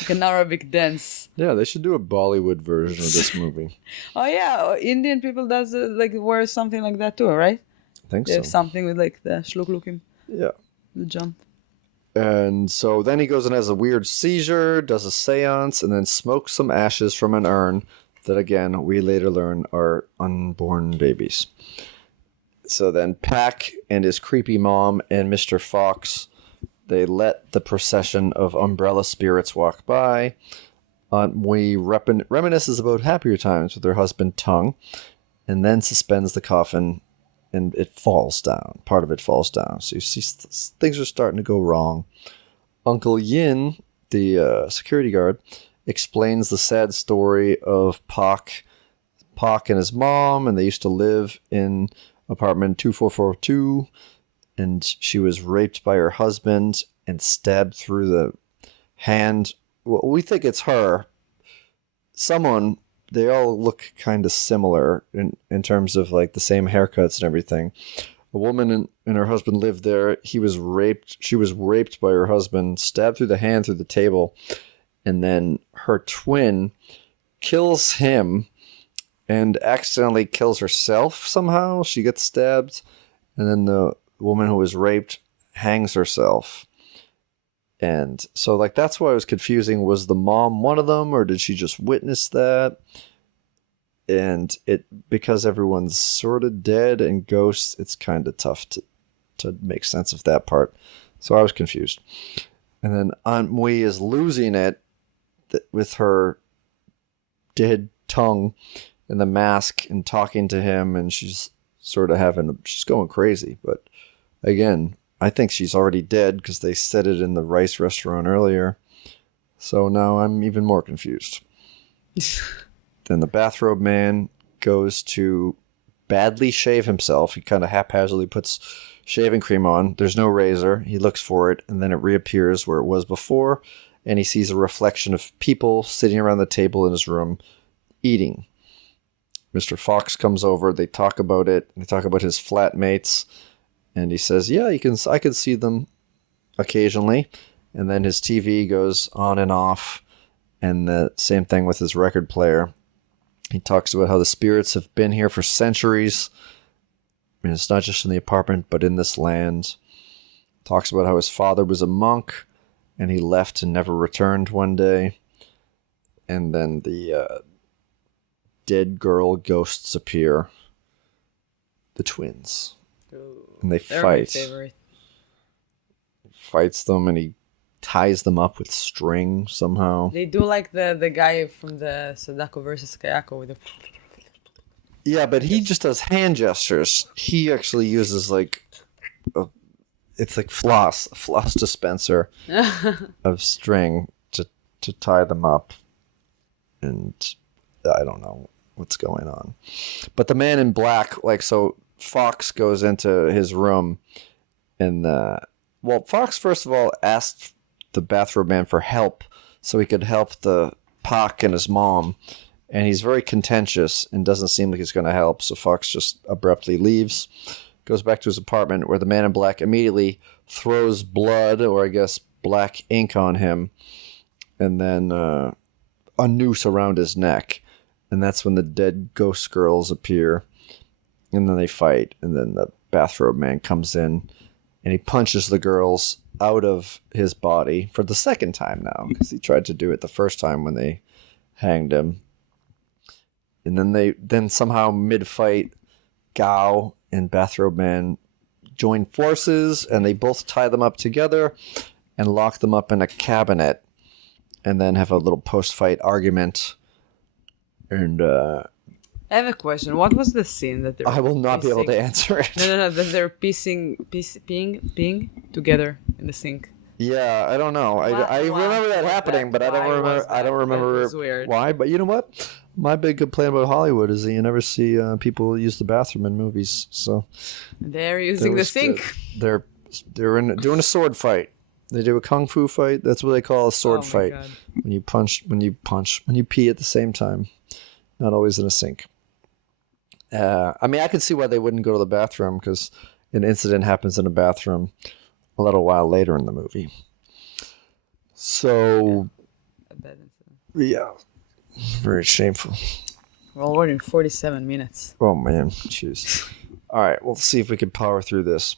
like an Arabic dance. Yeah, they should do a Bollywood version of this movie. Oh yeah, Indian people does like wear something like that too, right? I think they have something with like the shluklukim. Yeah. The jump. And so then he goes and has a weird seizure, does a seance, and then smokes some ashes from an urn that, again, we later learn are unborn babies. So then Pack and his creepy mom and Mr. Fox, they let the procession of umbrella spirits walk by. Aunt Mui reminisces about happier times with her husband Tung, and then suspends the coffin, and it falls down. Part of it falls down. So you see things are starting to go wrong. Uncle Yin, the security guard, explains the sad story of Pak and his mom, and they used to live in apartment 2442, and she was raped by her husband and stabbed through the hand. Well, we think it's her. They all look kind of similar in terms of like the same haircuts and everything. A woman and her husband lived there. She was raped by her husband, stabbed through the hand through the table, and then her twin kills him and accidentally kills herself somehow. She gets stabbed, and then the woman who was raped hangs herself. And so, like, that's why it was confusing. Was the mom one of them, or did she just witness that? And because everyone's sort of dead and ghosts, it's kind of tough to make sense of that part. So I was confused. And then Aunt Mui is losing it with her dead tongue and the mask and talking to him, and she's sort of she's going crazy. But again, I think she's already dead because they said it in the rice restaurant earlier. So now I'm even more confused. Then the bathrobe man goes to badly shave himself. He kind of haphazardly puts shaving cream on. There's no razor. He looks for it, and then it reappears where it was before, and he sees a reflection of people sitting around the table in his room eating. Mr. Fox comes over. They talk about it. They talk about his flatmates. And he says, yeah, I can see them occasionally. And then his TV goes on and off. And the same thing with his record player. He talks about how the spirits have been here for centuries. I mean, it's not just in the apartment, but in this land. talks about how his father was a monk and he left and never returned one day. And then the dead girl ghosts appear. The twins. Ooh, and they they're fight. My favorite. Fights them and he ties them up with string somehow. They do like the guy from the Sadako versus Kayako with the... Yeah, but he just does hand gestures. He actually uses it's like a floss dispenser of string to tie them up. And I don't know what's going on. But the man in black, so Fox goes into his room and Fox first of all asked the bathrobe man for help so he could help the Pac and his mom. And he's very contentious and doesn't seem like he's going to help. So Fox just abruptly leaves, goes back to his apartment where the man in black immediately throws blood, or I guess black ink, on him. And then a noose around his neck. And that's when the dead ghost girls appear. And then they fight. And then the bathrobe man comes in and he punches the girls out of his body for the second time now. Because he tried to do it the first time when they hanged him. And then somehow mid-fight, Gao and Bathrobe Man join forces, and they both tie them up together and lock them up in a cabinet, and then have a little post-fight argument. And I have a question. What was the scene that they're... I will not be able to answer it. No. That they're peeing together in the sink. Yeah, I don't know. I remember that happening, but I don't remember why. But you know what? My big complaint about Hollywood is that you never see people use the bathroom in movies. So they're using the sink. They're doing a sword fight. They do a kung fu fight. That's what they call a sword fight. God. When you pee at the same time, not always in a sink. I could see why they wouldn't go to the bathroom, because an incident happens in a bathroom a little while later in the movie. So, yeah, very shameful. We're already in 47 minutes. Oh, man. Jeez. All right, we'll see if we can power through this.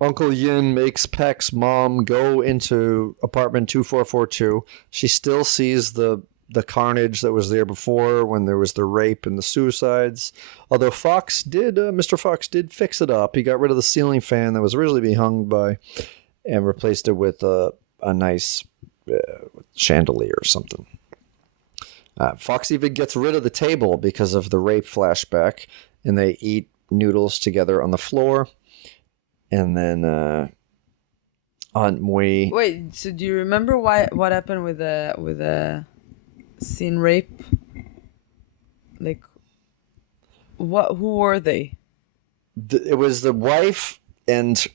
Uncle Yin makes Peck's mom go into apartment 2442. She still sees the carnage that was there before when there was the rape and the suicides. Although Mr. Fox did fix it up. He got rid of the ceiling fan that was originally being hung by and replaced it with a nice chandelier or something. Fox even gets rid of the table because of the rape flashback, and they eat noodles together on the floor. And then Aunt Mui... Wait, so do you remember what happened with the scene rape? Who were they? It was the wife and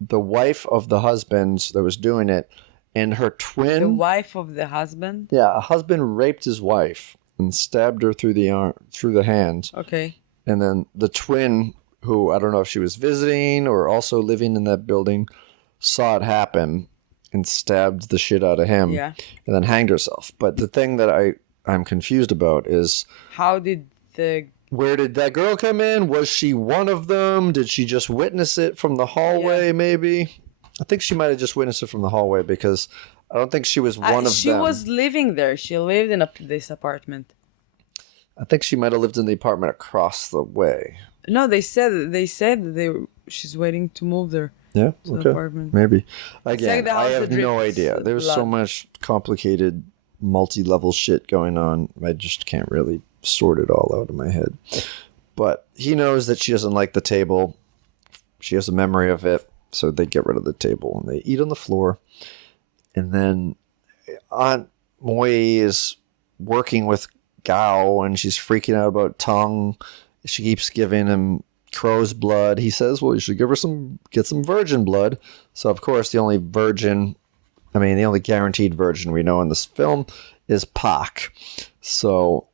the wife of the husband that was doing it, and her twin. The wife of the husband? Yeah, a husband raped his wife and stabbed her through the hand. Okay. And then the twin, who I don't know if she was visiting or also living in that building, saw it happen and stabbed the shit out of him. Yeah. And then hanged herself. But the thing that I'm confused about is... Where did that girl come in? Was she one of them? Did she just witness it from the hallway, maybe? I think she might have just witnessed it from the hallway, because I don't think she was one of them. She was living there. She lived in this apartment. I think she might have lived in the apartment across the way. No, they said she's waiting to move there. Yeah, okay. The apartment. Maybe. Again, I have no idea. There's so much complicated, multi-level shit going on. I just can't really sort it all out in my head. But he knows that she doesn't like the table. She has a memory of it, so they get rid of the table and they eat on the floor. And then Aunt Mui is working with Gao, and she's freaking out about Tung. She keeps giving him crow's blood. He says, well, you should get some virgin blood. So of course the only guaranteed virgin we know in this film is Pac. So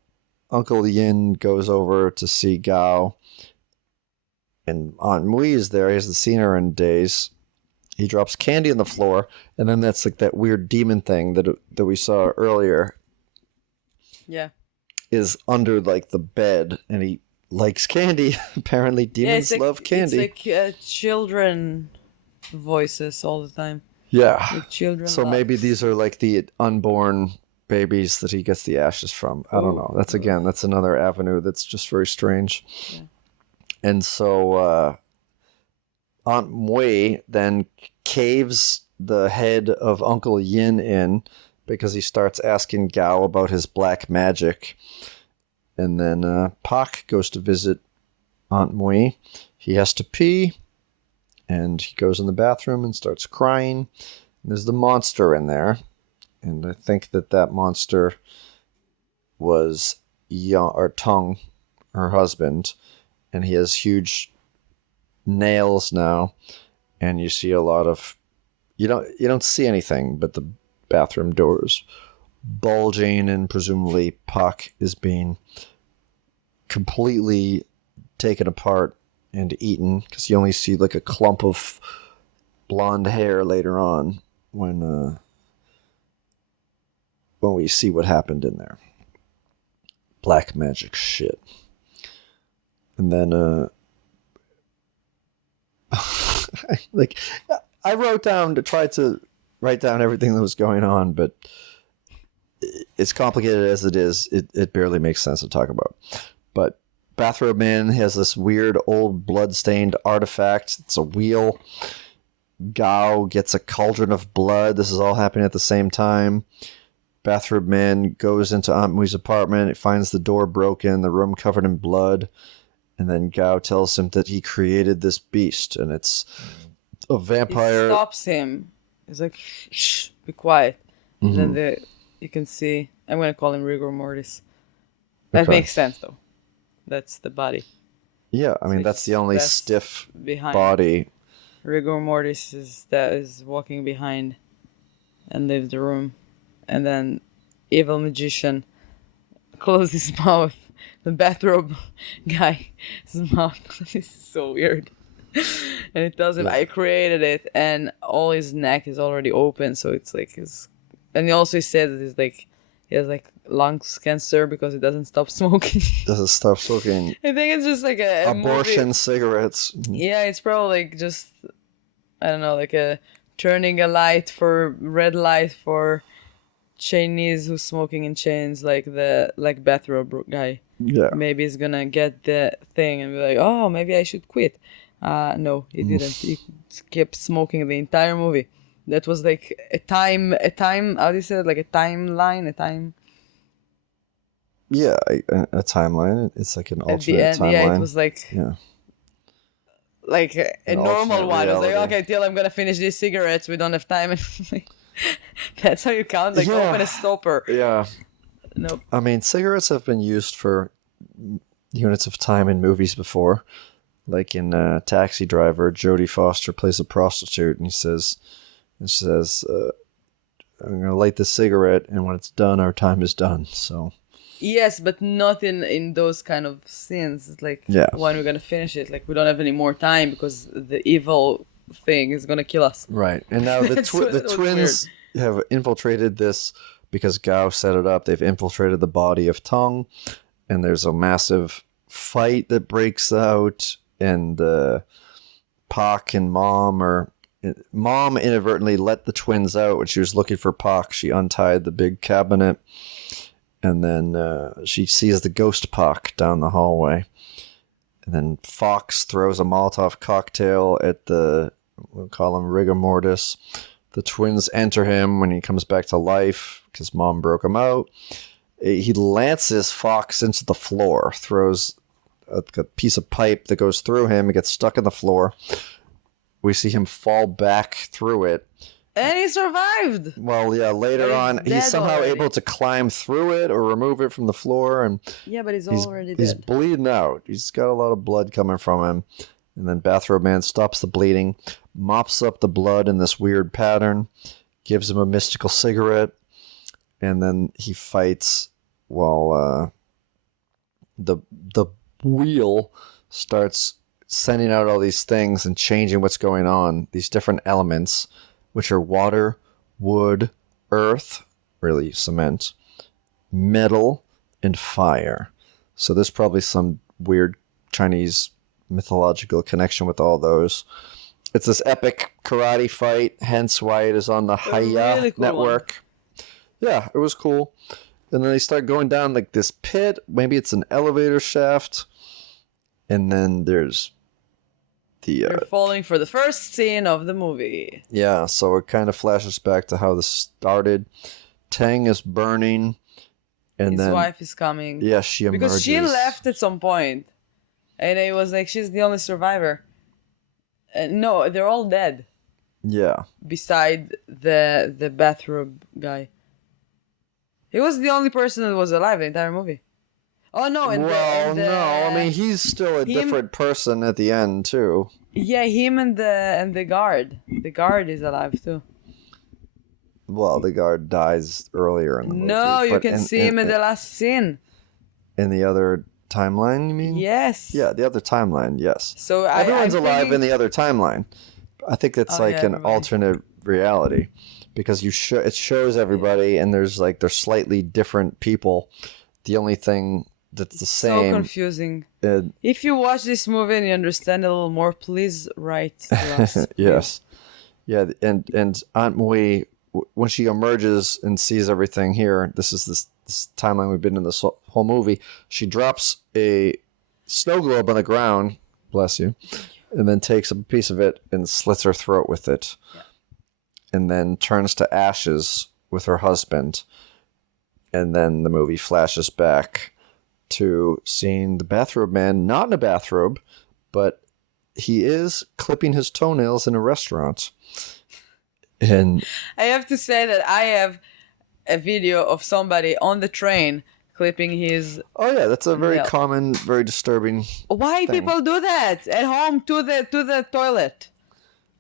Uncle Yin goes over to see Gao, and Aunt Mui is there. He hasn't seen her in days. He drops candy on the floor, and then that's like that weird demon thing that we saw earlier. Yeah. Is under like the bed, and he likes candy. Apparently demons love candy. It's like children voices all the time. Yeah. With children. So maybe these are like the unborn babies that he gets the ashes from. I don't know. That's another avenue that's just very strange. Yeah. And so Aunt Mui then caves the head of Uncle Yin in because he starts asking Gao about his black magic. And then Pak goes to visit Aunt Mui. He has to pee, and he goes in the bathroom and starts crying. And there's the monster in there, and I think that monster was Tung, her husband, and he has huge nails now, and you see a lot of you don't see anything but the bathroom doors bulging, and presumably Pak is being completely taken apart and eaten, because you only see like a clump of blonde hair later on when we see what happened in there. Black magic shit. And then like I tried to write down everything that was going on, but it's complicated as it is. It barely makes sense to talk about. But Bathrobe Man has this weird old blood-stained artifact. It's a wheel. Gao gets a cauldron of blood. This is all happening at the same time. Bathrobe Man goes into Aunt Mui's apartment. He finds the door broken, the room covered in blood. And then Gao tells him that he created this beast, and it's a vampire. He stops him. He's like, shh, be quiet. Mm-hmm. And then you can see, I'm going to call him Rigor Mortis. That makes sense, though. That's the body. Yeah, I mean, so that's the only stiff body. Rigor Mortis is walking behind and leaves the room. And then evil magician closes his mouth. The bathrobe guy's mouth is so weird. And it tells him, I created it, and all his neck is already open, so it's like his... And he also says that he's like, he has like lungs cancer because he doesn't stop smoking. Doesn't stop smoking. I think it's just like a abortion movie. Cigarettes. Yeah, it's probably like just, I don't know, like a turning a red light for Chinese who's smoking in chains, like bathrobe guy. Yeah. Maybe he's gonna get the thing and be like, oh, maybe I should quit. No, he didn't. He kept smoking the entire movie. That was like a time, how do you say it? Like a timeline, Yeah, a timeline. It's like an alternate timeline. Yeah, it was like... Yeah. Like a normal one. Reality. It was like, okay, till I'm gonna finish these cigarettes, we don't have time. That's how you count? Like, open a stopper. Yeah. Nope. I mean, cigarettes have been used for units of time in movies before. Like in Taxi Driver, Jodie Foster plays a prostitute, and she says, I'm going to light the cigarette, and when it's done, our time is done. So. Yes, but not in those kind of scenes. It's like, when we're going to finish it, like we don't have any more time because the evil thing is going to kill us. Right. And now the twins have infiltrated this because Gao set it up. They've infiltrated the body of Tung, and there's a massive fight that breaks out, and Pak and Mom inadvertently let the twins out when she was looking for Pak. She untied the big cabinet, and then she sees the ghost Pak down the hallway. And then Fox throws a Molotov cocktail at we'll call him Rigor Mortis. The twins enter him when he comes back to life because Mom broke him out. He lances Fox into the floor, throws a piece of pipe that goes through him. It gets stuck in the floor. We see him fall back through it. And he survived. Well, yeah, later on, he's somehow able to climb through it or remove it from the floor. And yeah, but he's already dead. He's bleeding out. He's got a lot of blood coming from him. And then Bathrobe Man stops the bleeding, mops up the blood in this weird pattern, gives him a mystical cigarette, and then he fights while the wheel starts sending out all these things and changing what's going on, these different elements, which are water, wood, earth, really cement, metal, and fire. So there's probably some weird Chinese mythological connection with all those. It's this epic karate fight, hence why it is on the Haya really cool network. Yeah, it was cool. And then they start going down like this pit. Maybe it's an elevator shaft. And then there's the... They're falling for the first scene of the movie. Yeah, so it kind of flashes back to how this started. Tang is burning. And His wife is coming. Yeah, she emerges. Because she left at some point. And it was like, she's the only survivor. No, they're all dead. Yeah. Beside the bathrobe guy. He was the only person that was alive in the entire movie. Oh, no. No. I mean, he's still a different person at the end, too. Yeah, him and the guard. The guard is alive, too. Well, the guard dies earlier in the movie. No, you can see him in the last scene. In the other timeline, you mean? Yes. Yeah, the other timeline, yes. So everyone's alive in the other timeline. I think it's an alternate reality. Because it shows everybody, and there's slightly different people. The only thing that's the same. So confusing. If you watch this movie and you understand a little more, please write to us. Yes. Yeah, and Aunt Mui, when she emerges and sees everything here, this is this timeline we've been in this whole movie, she drops a snow globe on the ground, bless you, and then takes a piece of it and slits her throat with it. Yeah. And then turns to ashes with her husband. And then the movie flashes back to seeing the bathrobe man, not in a bathrobe, but he is clipping his toenails in a restaurant. And I have to say that I have a video of somebody on the train clipping his... Oh yeah, that's a very common, very disturbing Why thing. People do that at home to the toilet?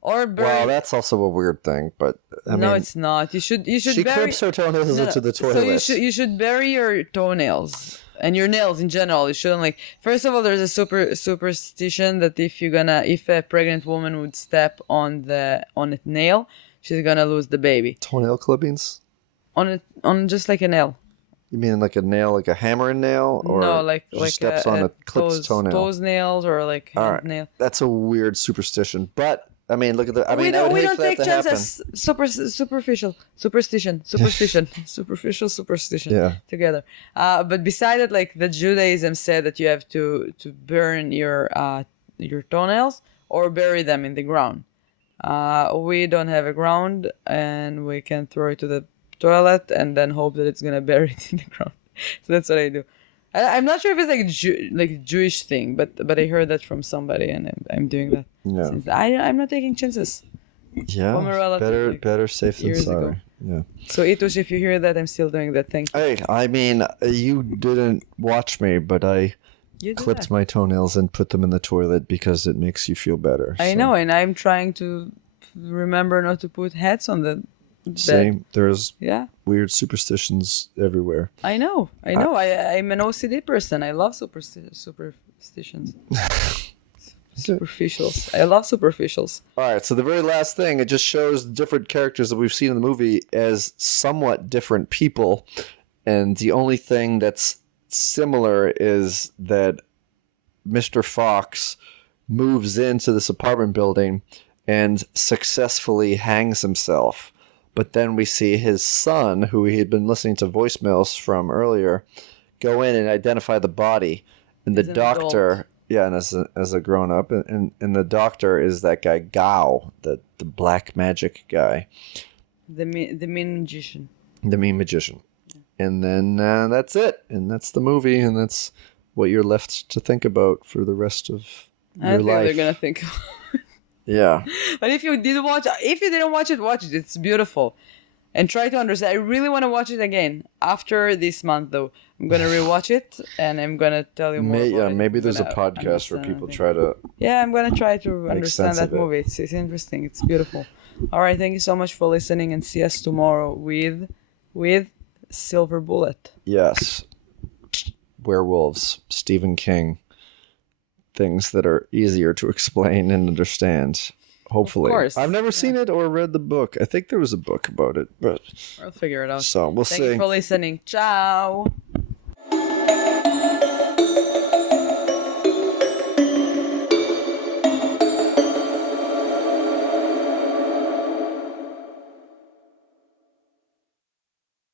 Or bury... Well, that's also a weird thing, but I mean, no, it's not. You should she clips her toenails into the toilet. So you should bury your toenails and your nails in general. You shouldn't First of all, there's a superstition that if a pregnant woman would step on a nail, she's gonna lose the baby. Toenail clippings? On just like a nail. You mean like a nail, like a hammer nail, or no, like steps on a clipped toenail? Toes nails or like hand nail. That's a weird superstition, but. I mean, look at the. We don't take chances. Superficial superstition. Yeah. Together. But beside it, the Judaism said that you have to burn your toenails or bury them in the ground. We don't have a ground, and we can throw it to the toilet and then hope that it's gonna bury it in the ground. So that's what I do. I'm not sure if it's a Jewish thing, but I heard that from somebody, and I'm doing that. Yeah. Since I'm not taking chances. Yeah. Better safe than sorry. Ago. Yeah. So Itush, if you hear that, I'm still doing that. Thank you. Hey, I mean, you didn't watch me, but I clipped my toenails and put them in the toilet because it makes you feel better. I know, and I'm trying to remember not to put hats on the bed. Same. There's weird superstitions everywhere. I know. I'm an OCD person. I love superstitions. Superficials. I love superficials. All right, so the very last thing, it just shows the different characters that we've seen in the movie as somewhat different people, and the only thing that's similar is that Mr. Fox moves into this apartment building and successfully hangs himself. But then we see his son, who he had been listening to voicemails from earlier, go in and identify the body, and the doctor... Yeah, and as a grown-up, and the doctor is that guy Gao, the black magic guy. The mean magician. The mean magician. And then that's it. And that's the movie, and that's what you're left to think about for the rest of your life. I think they're going to think about it. Yeah. But if you didn't watch it, watch it. It's beautiful. And try to understand. I really want to watch it again after this month, though. I'm going to rewatch it, and I'm going to tell you more about it. Maybe there's a podcast where people try to... Yeah, I'm going to try to understand that movie. It's interesting. It's beautiful. All right, thank you so much for listening, and see us tomorrow with Silver Bullet. Yes. Werewolves, Stephen King. Things that are easier to explain and understand. Hopefully. Of course. I've never seen it or read the book. I think there was a book about it, but... I'll figure it out. So, we'll see. Thank you for listening. Ciao.